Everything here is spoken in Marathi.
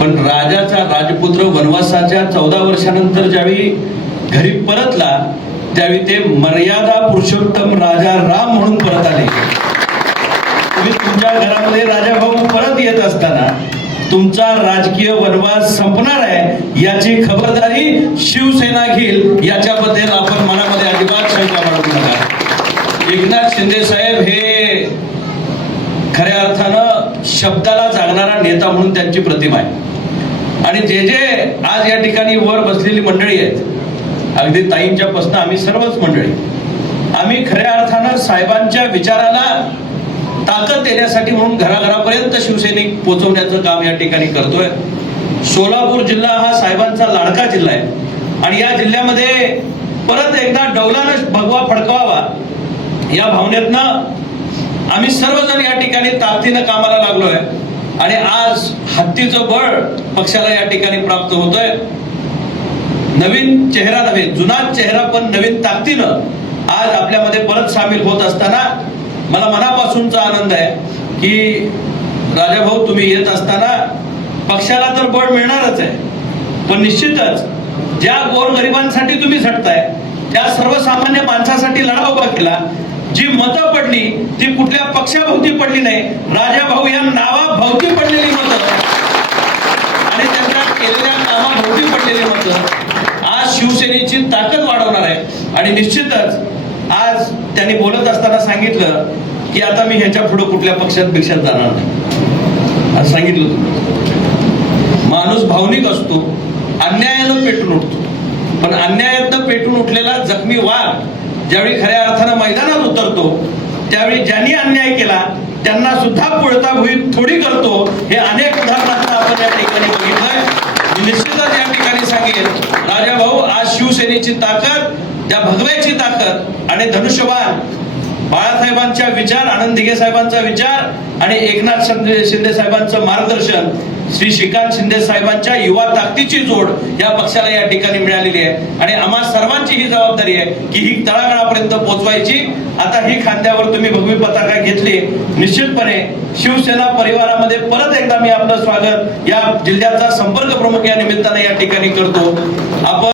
पण राजाचा राजपुत्र वनवासाच्या 14 वर्षानंतर ज्यावेळी घरी परतला त्यावेळी ते मर्यादा पुरुषोत्तम राजा राम म्हणून परत आले. तुम्ही तुमच्या घरामध्ये राजा भाऊ परत येत असताना तुमचा राजकीय वनवास संपणार आहे याची खबरदारी शिवसेना घेईल, याच्याबद्दल आपण मनामध्ये अजिबात शंका बाळगू नका. एकनाथ शिंदे साहेब हे खऱ्या अर्थानं शब्दाला जागणारा नेता म्हणून त्यांची प्रतिमा आहे. आणि जे जे आज या ठिकाणी वर बसलेली मंडळी आहेत, अगदी ताईंच्या पासून आम्ही सर्वच मंडळी, आम्ही खऱ्या अर्थानं साहेबांच्या विचाराला ताकद देण्यासाठी म्हणून घराघरापर्यंत शिवसैनिक पोहोचवण्याचं काम या ठिकाणी करतोय. सोलापूर जिल्हा हा साहेबांचा लाडका जिल्हा आहे आणि या जिल्ह्यामध्ये परत एकदा डौलानं भगवा फडकवावा या भावनेतनं आम्ही सर्वजण या ठिकाणी ताकदीनं कामाला लागलोय. आणि आज हत्तीचं बळ पक्षाला या ठिकाणी प्राप्त होतोय. नवीन चेहरा नव्हे, जुनाच चेहरा पण नवीन ताकदीनं आज आपल्यामध्ये परत सामील होत असताना मला मनापासूनचा आनंद आहे की राजाभाऊ तुम्ही येत असताना पक्षाला तर बळ मिळणारच आहे, पण निश्चितच ज्या गोरगरिबांसाठी तुम्ही झटताय त्या सर्वसामान्य माणसासाठी लढा उभा केला. जी मतं पडली ती कुठल्या पक्षाभोवती पडली नाही, राजाभाऊ या नावाभोवती पडलेली मतं आणि त्यांच्या केलेल्या कामाभोवती पडलेली मतं आज शिवसेनेची ताकद वाढवणार आहे. आणि निश्चितच आज त्यांनी बोलत असताना सांगितलं की आता मी ह्याच्या पुढे कुठल्या पक्षात भिक्षात जाणार नाही असं सांगितलं. तुम्ही माणूस भावनिक असतो, अन्यायानं पेटून उठतो, पण अन्यायातनं पेटून उठलेला जखमी वाघ ज्यावेळी खऱ्या अर्थानं मैदानात उतरतो त्यावेळी ज्यांनी अन्याय केला त्यांना सुद्धा पुळताभुई थोडी करतो. हे अनेक उदाहरणांना आपण या ठिकाणी बघितलंय. निश्चितच या ठिकाणी सांगेल राजाभाऊ आज शिवसेनेची ताकद, त्या भगव्याची ताकद आणि धनुष्यबाण बाळासाहेबांच्या विचार, आनंद दिघे साहेबांचा विचार आणि एकनाथ शिंदे साहेबांचं मार्गदर्शन, श्री श्रीकांत शिंदे साहेबांच्या युवा ताकदीची जोड या पक्षाला या ठिकाणी मिळालेली आहे. आणि आम्हा सर्वांची ही जबाबदारी आहे की ही तळागाळापर्यंत पोहोचवायची. आता ही खांद्यावर तुम्ही भगवी पताका घेतली, निश्चितपणे शिवसेना परिवारामध्ये परत एकदा मी आपलं स्वागत या जिल्ह्याचा संपर्क प्रमुख या निमित्ताने या ठिकाणी करतो. आपण